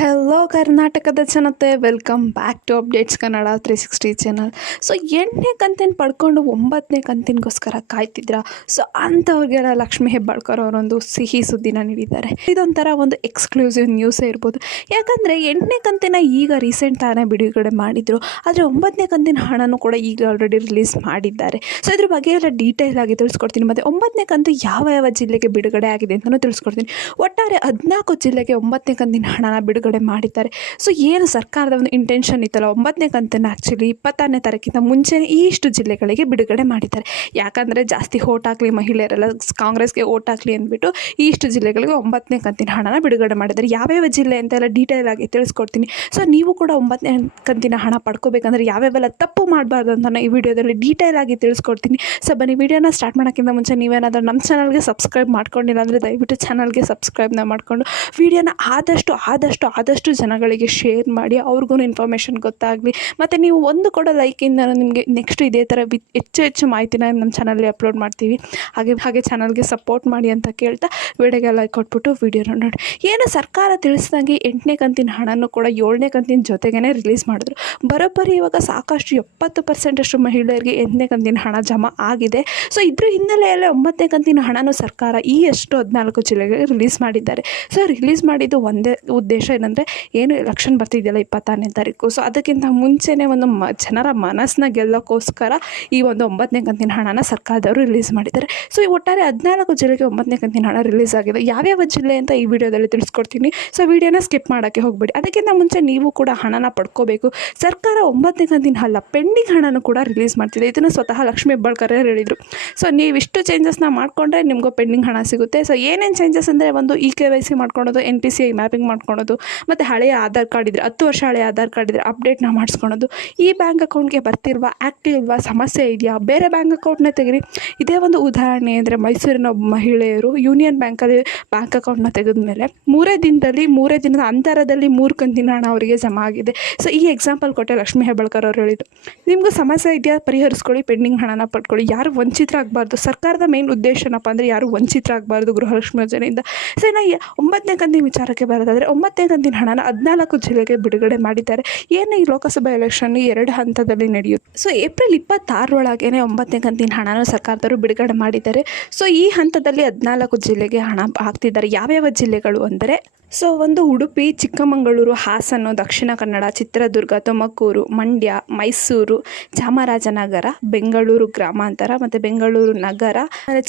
Hello ಕರ್ನಾಟಕದ ಜನತೆ, welcome back to updates Kannada 360 channel. So 8ನೇ ಕಂತಿನ ಪಡ್ಕೊಂಡು 9ನೇ ಕಂತಿನಗೋಸ್ಕರ ಕಾಯ್ತಿದ್ರ. ಸೊ ಅಂಥವ್ರಿಗೆಲ್ಲ ಲಕ್ಷ್ಮೀ ಹೆಬ್ಬಾಳ್ಕರ್ ಅವರೊಂದು ಸಿಹಿ ಸುದ್ದಿನ ನೀಡಿದ್ದಾರೆ. ಇದೊಂಥರ ಒಂದು ಎಕ್ಸ್ಕ್ಲೂಸಿವ್ ನ್ಯೂಸೇ ಇರ್ಬೋದು. ಯಾಕಂದರೆ 8ನೇ ಕಂತಿನ ಈಗ ರೀಸೆಂಟ್ ತಾನೇ ಬಿಡುಗಡೆ ಮಾಡಿದರು. ಆದರೆ 9ನೇ ಕಂತಿನ ಹಣನೂ ಕೂಡ ಈಗ ಆಲ್ರೆಡಿ ರಿಲೀಸ್ ಮಾಡಿದ್ದಾರೆ. ಸೊ ಇದ್ರ ಬಗ್ಗೆ ಎಲ್ಲ ಡೀಟೇಲ್ ಆಗಿ ತಿಳಿಸ್ಕೊಡ್ತೀನಿ. ಮತ್ತು 9ನೇ ಕಂತು ಯಾವ ಯಾವ ಜಿಲ್ಲೆಗೆ ಬಿಡುಗಡೆ ಆಗಿದೆ ಅಂತಲೂ ತಿಳಿಸ್ಕೊಡ್ತೀನಿ. ಒಟ್ಟಾರೆ 14 ಜಿಲ್ಲೆಗೆ 9ನೇ ಕಂತಿನ ಹಣನ ಬಿಡುಗಡೆ ಮಾಡಿದ್ದಾರೆ. ಸೊ ಏನು ಸರ್ಕಾರದ ಒಂದು ಇಂಟೆನ್ಷನ್ ಇತ್ತಲ್ಲ, 9ನೇ ಕಂತನ್ನು ಆ್ಯಕ್ಚುಲಿ 26ನೇ ತಾರೀಕಿಂತ ಮುಂಚೆನೇ ಇಷ್ಟು ಜಿಲ್ಲೆಗಳಿಗೆ ಬಿಡುಗಡೆ ಮಾಡಿದ್ದಾರೆ. ಯಾಕಂದರೆ ಜಾಸ್ತಿ ಓಟ್ ಹಾಕಲಿ, ಮಹಿಳೆಯರೆಲ್ಲ ಕಾಂಗ್ರೆಸ್ಗೆ ಓಟ್ ಹಾಕಲಿ ಅಂದ್ಬಿಟ್ಟು ಇಷ್ಟು ಜಿಲ್ಲೆಗಳಿಗೆ 9ನೇ ಕಂತಿನ ಹಣನ ಬಿಡುಗಡೆ ಮಾಡಿದ್ದಾರೆ. ಯಾವ್ಯಾವ ಜಿಲ್ಲೆ ಅಂತೆಲ್ಲ ಡೀಟೇಲ್ ಆಗಿ ತಿಳಿಸ್ಕೊಡ್ತೀನಿ. ಸೊ ನೀವು ಕೂಡ 9ನೇ ಕಂತಿನ ಹಣ ಪಡ್ಕೋಬೇಕಂದ್ರೆ ಯಾವ್ಯಾವೆಲ್ಲ ತಪ್ಪು ಮಾಡಬಾರ್ದು ಅಂತ ಈ ವಿಡಿಯೋದಲ್ಲಿ ಡೀಟೇಲ್ ಆಗಿ ತಿಳಿಸ್ಕೊಡ್ತೀನಿ. ಸೊ ಬನ್ನಿ, ವಿಡಿಯೋನ ಸ್ಟಾರ್ಟ್ ಮಾಡೋಕ್ಕಿಂತ ಮುಂಚೆ ನೀವೇನಾದರೂ ನಮ್ಮ ಚಾನಲ್ಗೆ ಸಬ್ಸ್ಕ್ರೈಬ್ ಮಾಡ್ಕೊಂಡಿಲ್ಲ ಅಂದರೆ ದಯವಿಟ್ಟು ಚಾನಲ್ಗೆ ಸಬ್ಸ್ಕ್ರೈಬ್ನ ಮಾಡಿಕೊಂಡು ವಿಡಿಯೋನ ಆದಷ್ಟು ಜನಗಳಿಗೆ ಶೇರ್ ಮಾಡಿ, ಅವ್ರಿಗೂ ಇನ್ಫಾರ್ಮೇಷನ್ ಗೊತ್ತಾಗಲಿ. ಮತ್ತು ನೀವು ಒಂದು ಕೂಡ ಲೈಕಿಂದ ನಿಮಗೆ ನೆಕ್ಸ್ಟ್ ಇದೇ ಥರ ಹೆಚ್ಚು ಮಾಹಿತಿನ ನಮ್ಮ ಚಾನಲ್ಗೆ ಅಪ್ಲೋಡ್ ಮಾಡ್ತೀವಿ. ಹಾಗೆ ಚಾನಲ್ಗೆ ಸಪೋರ್ಟ್ ಮಾಡಿ ಅಂತ ಕೇಳ್ತಾ ವಿಡಿಯೋಗೆ ಲೈಕ್ ಕೊಟ್ಬಿಟ್ಟು ವಿಡಿಯೋನ ನೋಡಿ. ಏನು ಸರ್ಕಾರ ತಿಳಿಸಿದಂಗೆ 8ನೇ ಕಂತಿನ ಹಣನೂ ಕೂಡ 7ನೇ ಕಂತಿನ ಜೊತೆಗೇ ರಿಲೀಸ್ ಮಾಡಿದ್ರು. ಬರೋಬ್ಬರಿ ಇವಾಗ ಸಾಕಷ್ಟು 70% ಮಹಿಳೆಯರಿಗೆ 8ನೇ ಕಂತಿನ ಹಣ ಜಮಾ ಆಗಿದೆ. ಸೊ ಇದ್ರ ಹಿನ್ನೆಲೆಯಲ್ಲೇ 9ನೇ ಕಂತಿನ ಹಣನೂ ಸರ್ಕಾರ ಈ 14 ಜಿಲ್ಲೆಗೆ ರಿಲೀಸ್ ಮಾಡಿದ್ದಾರೆ. ಸೊ ರಿಲೀಸ್ ಮಾಡಿದ್ದು ಒಂದೇ ಉದ್ದೇಶ ಏನಂದರೆ, ಏನು ಎಲೆಕ್ಷನ್ ಬರ್ತಿದೆಯಲ್ಲ 26ನೇ ತಾರೀಕು, ಸೊ ಅದಕ್ಕಿಂತ ಮುಂಚೆನೇ ಒಂದು ಜನರ ಮನಸ್ಸನ್ನ ಗೆಲ್ಲೋಕ್ಕೋಸ್ಕರ ಈ ಒಂದು 9ನೇ ಕಂತಿನ ಹಣನ ಸರ್ಕಾರದವರು ರಿಲೀಸ್ ಮಾಡಿದ್ದಾರೆ. ಸೊ ಈ ಒಟ್ಟಾರೆ 14 ಜಿಲ್ಲೆಗೆ 9ನೇ ಕಂತಿನ ಹಣ ರಿಲೀಸ್ ಆಗಿದೆ. ಯಾವ್ಯಾವ ಜಿಲ್ಲೆ ಅಂತ ಈ ವಿಡಿಯೋದಲ್ಲಿ ತಿಳಿಸ್ಕೊಡ್ತೀನಿ. ಸೊ ವಿಡಿಯೋನ ಸ್ಕಿಪ್ ಮಾಡೋಕ್ಕೆ ಹೋಗಬೇಡಿ. ಅದಕ್ಕಿಂತ ಮುಂಚೆ ನೀವು ಕೂಡ ಹಣನ ಪಡ್ಕೋಬೇಕು. ಸರ್ಕಾರ 9ನೇ ಕಂತಿನ ಅಲ್ಲ, ಪೆಂಡಿಂಗ್ ಹಣನೂ ಕೂಡ ರಿಲೀಸ್ ಮಾಡ್ತಿದೆ. ಇದನ್ನು ಸ್ವತಃ ಲಕ್ಷ್ಮೀ ಹೆಬ್ಬಾಳ್ಕರ್ ಹೇಳಿದರು. ಸೊ ನೀವಿಷ್ಟು ಚೇಂಜಸ್ನ ಮಾಡಿಕೊಂಡ್ರೆ ನಿಮಗೂ ಪೆಂಡಿಂಗ್ ಹಣ ಸಿಗುತ್ತೆ. ಸೊ ಏನೇನು ಚೇಂಜಸ್ ಅಂದರೆ, ಒಂದು KYC ಮಾಡ್ಕೊಳೋದು, NPCI ಮ್ಯಾಪಿಂಗ್ ಮಾಡ್ಕೊಳೋದು, ಮತ್ತು ಹಳೆಯ ಆಧಾರ್ ಕಾರ್ಡ್ ಇದ್ದರೆ 10 ವರ್ಷ ಹಳೆಯ ಆಧಾರ್ ಕಾರ್ಡ್ ಇದ್ದರೆ ಅಪ್ಡೇಟ್ನ ಮಾಡಿಸ್ಕೊಳೋದು, ಈ ಬ್ಯಾಂಕ್ ಅಕೌಂಟ್ಗೆ ಬರ್ತಿರುವ ಆ್ಯಕ್ಟಿವ್ ಇಲ್ವಾ, ಸಮಸ್ಯೆ ಇದೆಯಾ, ಬೇರೆ ಬ್ಯಾಂಕ್ ಅಕೌಂಟ್ನೇ ತೆಗೀರಿ. ಇದೇ ಒಂದು ಉದಾಹರಣೆ ಅಂದರೆ, ಮೈಸೂರಿನ ಮಹಿಳೆಯರು ಯೂನಿಯನ್ ಬ್ಯಾಂಕಲ್ಲಿ ಬ್ಯಾಂಕ್ ಅಕೌಂಟ್ನ ತೆಗೆದ ಮೇಲೆ 3 ದಿನದ ಅಂತರದಲ್ಲಿ 3 ಕಂತಿನ ಹಣ ಅವರಿಗೆ ಜಮಾ ಆಗಿದೆ. ಸೊ ಈ ಎಕ್ಸಾಂಪಲ್ ಕೊಟ್ಟೆ ಲಕ್ಷ್ಮೀ ಹೆಬ್ಬಾಳ್ಕರ್ ಅವರು ಹೇಳಿದರು. ನಿಮಗೂ ಸಮಸ್ಯೆ ಇದೆಯಾ, ಪರಿಹರಿಸ್ಕೊಳ್ಳಿ, ಪೆಂಡಿಂಗ್ ಹಣನ ಪಡ್ಕೊಳ್ಳಿ. ಯಾರು ವಂಚಿತರಾಗಬಾರ್ದು. ಸರ್ಕಾರದ ಮೇನ್ ಉದ್ದೇಶ ಏನಪ್ಪ ಅಂದರೆ, ಯಾರು ವಂಚಿತರಾಗಬಾರ್ದು ಗೃಹಲಕ್ಷ್ಮಿ ಯೋಜನೆಯಿಂದ. ಸೊ ಇನ್ನು 9ನೇ ಕಂತಿನ ವಿಚಾರಕ್ಕೆ ಬರೋದಾದರೆ, 9ನೇ ಕಂತಿನ ಹಣನ 14 ಜಿಲ್ಲೆಗೆ ಬಿಡುಗಡೆ ಮಾಡಿದ್ದಾರೆ. ಏನು ಈ ಲೋಕಸಭಾ ಎಲೆಕ್ಷನ್ 2 ಹಂತದಲ್ಲಿ ನಡೆಯುತ್ತೆ. ಸೊ ಏಪ್ರಿಲ್ 26 9ನೇ ಕಂತಿನ ಹಣನೂ ಸರ್ಕಾರದವರು ಬಿಡುಗಡೆ ಮಾಡಿದ್ದಾರೆ. ಸೊ ಈ ಹಂತದಲ್ಲಿ 14 ಜಿಲ್ಲೆಗೆ ಹಣ ಹಾಕ್ತಿದ್ದಾರೆ. ಯಾವ್ಯಾವ ಜಿಲ್ಲೆಗಳು ಅಂದರೆ, ಸೊ ಒಂದು ಉಡುಪಿ, ಚಿಕ್ಕಮಗಳೂರು, ಹಾಸನ, ದಕ್ಷಿಣ ಕನ್ನಡ, ಚಿತ್ರದುರ್ಗ, ತುಮಕೂರು, ಮಂಡ್ಯ, ಮೈಸೂರು, ಚಾಮರಾಜನಗರ, ಬೆಂಗಳೂರು ಗ್ರಾಮಾಂತರ, ಮತ್ತು ಬೆಂಗಳೂರು ನಗರ,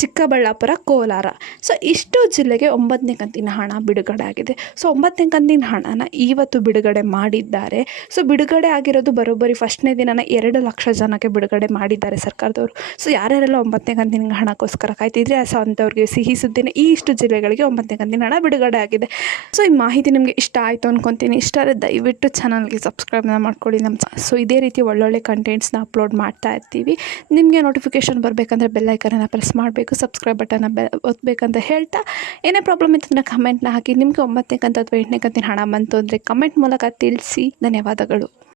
ಚಿಕ್ಕಬಳ್ಳಾಪುರ, ಕೋಲಾರ. ಸೊ ಇಷ್ಟು ಜಿಲ್ಲೆಗೆ 9ನೇ ಕಂತಿನ ಹಣ ಬಿಡುಗಡೆ ಆಗಿದೆ. ಸೊ 9ನೇ ಕಂತಿನ ಹಣನ ಇವತ್ತು ಬಿಡುಗಡೆ ಮಾಡಿದ್ದಾರೆ. ಸೊ ಬಿಡುಗಡೆ ಆಗಿರೋದು ಬರೋಬ್ಬರಿ ಫಸ್ಟ್ನೇ ದಿನನ 2 ಲಕ್ಷ ಜನಕ್ಕೆ ಬಿಡುಗಡೆ ಮಾಡಿದ್ದಾರೆ ಸರ್ಕಾರದವರು. ಸೊ ಯಾರ್ಯಾರೆಲ್ಲ 9ನೇ ಕಂತಿನ ಹಣಕ್ಕೋಸ್ಕರ ಕಾಯ್ತಿದ್ರೆ, ಸೊ ಅಂಥವ್ರಿಗೆ ಸಿಹಿ ಸುದ್ದಿನ ಇಷ್ಟು ಜಿಲ್ಲೆಗಳಿಗೆ 9ನೇ ಕಂತಿನ ಹಣ ಬಿಡುಗಡೆ ಆಗಿದೆ. ಸೊ ಈ ಮಾಹಿತಿ ನಿಮಗೆ ಇಷ್ಟ ಆಯಿತು ಅಂದ್ಕೊತೀನಿ. ಇಷ್ಟ ಆದರೆ ದಯವಿಟ್ಟು ಚಾನಲ್ಗೆ ಸಬ್ಸ್ಕ್ರೈಬ್ನ ಮಾಡ್ಕೊಳ್ಳಿ. ಸೊ ಇದೇ ರೀತಿ ಒಳ್ಳೊಳ್ಳೆ ಕಂಟೆಂಟ್ಸ್ನ ಅಪ್ಲೋಡ್ ಮಾಡ್ತಾ ಇರ್ತೀವಿ. ನಿಮಗೆ ನೋಟಿಫಿಕೇಷನ್ ಬರಬೇಕಂದ್ರೆ ಬೆಲ್ಲೈಕನನ್ನು ಪ್ರೆಸ್ ಮಾಡಬೇಕು, ಸಬ್ಸ್ಕ್ರೈಬ್ ಬಟನ್ನ ಒತ್ತಬೇಕಂತ ಹೇಳ್ತಾ, ಏನೇ ಪ್ರಾಬ್ಲಮ್ ಇತ್ತು ಕಮೆಂಟ್ನ ಹಾಕಿ. ನಿಮಗೆ 9ನೇ ಕಂತು ಅಥವಾ 8ನೇ ಕಂತಿನ ಹಣ ಬಂತು ಅಂದರೆ ಕಮೆಂಟ್ ಮೂಲಕ ತಿಳಿಸಿ. ಧನ್ಯವಾದಗಳು.